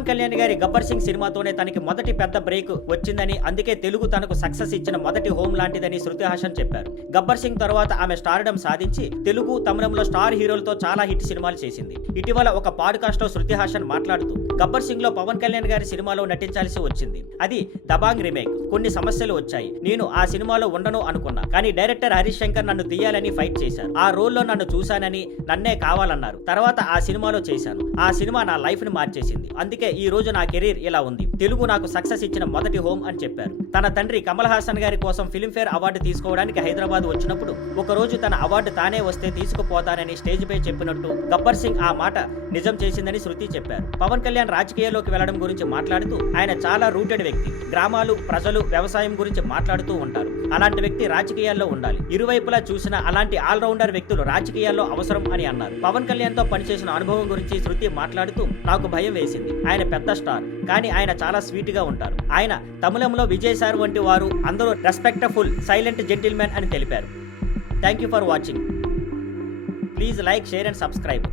పవన్ కళ్యాణ్ గారి గబ్బర్ సింగ్ సినిమాతోనే తనకి మొదటి పెద్ద బ్రేక్ వచ్చిందని, అందుకే తెలుగు తనకు సక్సెస్ ఇచ్చిన మొదటి హోమ్ లాంటిదని శృతి హాసన్ చెప్పారు. గబ్బర్ సింగ్ తర్వాత ఆమె స్టార్డమ్ సాధించి తెలుగు తమిళంలో స్టార్ హీరోలతో చాలా హిట్ సినిమాలు చేసింది. ఇటీవల ఒక పాడ్కాస్ట్ లో శృతి హాసన్ మాట్లాడుతూ గబ్బర్ సింగ్ లో పవన్ కళ్యాణ్ గారి సినిమాలో నటించాల్సి వచ్చింది. అది దబాంగ్ రీమేక్. కొన్ని సమస్యలు వచ్చాయి. నేను ఆ సినిమాలో ఉండను అనుకున్నా, కానీ డైరెక్టర్ హరీష్ శంకర్ నన్ను తీయాలని ఫైట్ చేశారు. ఆ రోల్లో నన్ను చూశానని, నన్నే కావాలన్నారు. తర్వాత ఆ సినిమాలో చేశాను. ఆ సినిమా నా లైఫ్ ని మార్చేసింది. అందుకే ఈ రోజు నా కెరీర్ ఇలా ఉంది. తెలుగు నాకు సక్సెస్ ఇచ్చిన మొదటి హోమ్ అని చెప్పారు. తన తండ్రి కమల్ హాసన్ గారి కోసం ఫిల్మ్ఫేర్ అవార్డు తీసుకోవడానికి హైదరాబాద్ వచ్చినప్పుడు ఒక రోజు తన అవార్డు తానే వస్తే తీసుకుపోతానని స్టేజ్ పై చెప్పినట్టు గబ్బర్ సింగ్ ఆ మాట నిజం చేసిందని శృతి చెప్పారు. పవన్ కళ్యాణ్ రాజకీయాల్లోకి వెళ్లడం గురించి మాట్లాడుతూ ఆయన చాలా రూటెడ్ వ్యక్తి. గ్రామాలు, ప్రజలు, వ్యవసాయం గురించి మాట్లాడుతూ ఉంటారు. అలాంటి వ్యక్తి రాజకీయాల్లో ఉండాలి. ఇరువైపులా చూసిన అలాంటి ఆల్రౌండర్ వ్యక్తులు రాజకీయాల్లో అవసరం అని అన్నారు. పవన్ కళ్యాణ్ తో పనిచేసిన అనుభవం గురించి శృతి మాట్లాడుతూ నాకు భయం వేసింది. ఆయన పెద్ద స్టార్, కానీ ఆయన చాలా స్వీట్ గా ఉంటారు. ఆయన తమిళంలో విజయ్ సార్ వంటి వారు అందరూ రెస్పెక్టఫుల్, సైలెంట్ జెంటిల్మెన్ అని తెలిపారు. Thank you for watching. Please like, share and subscribe.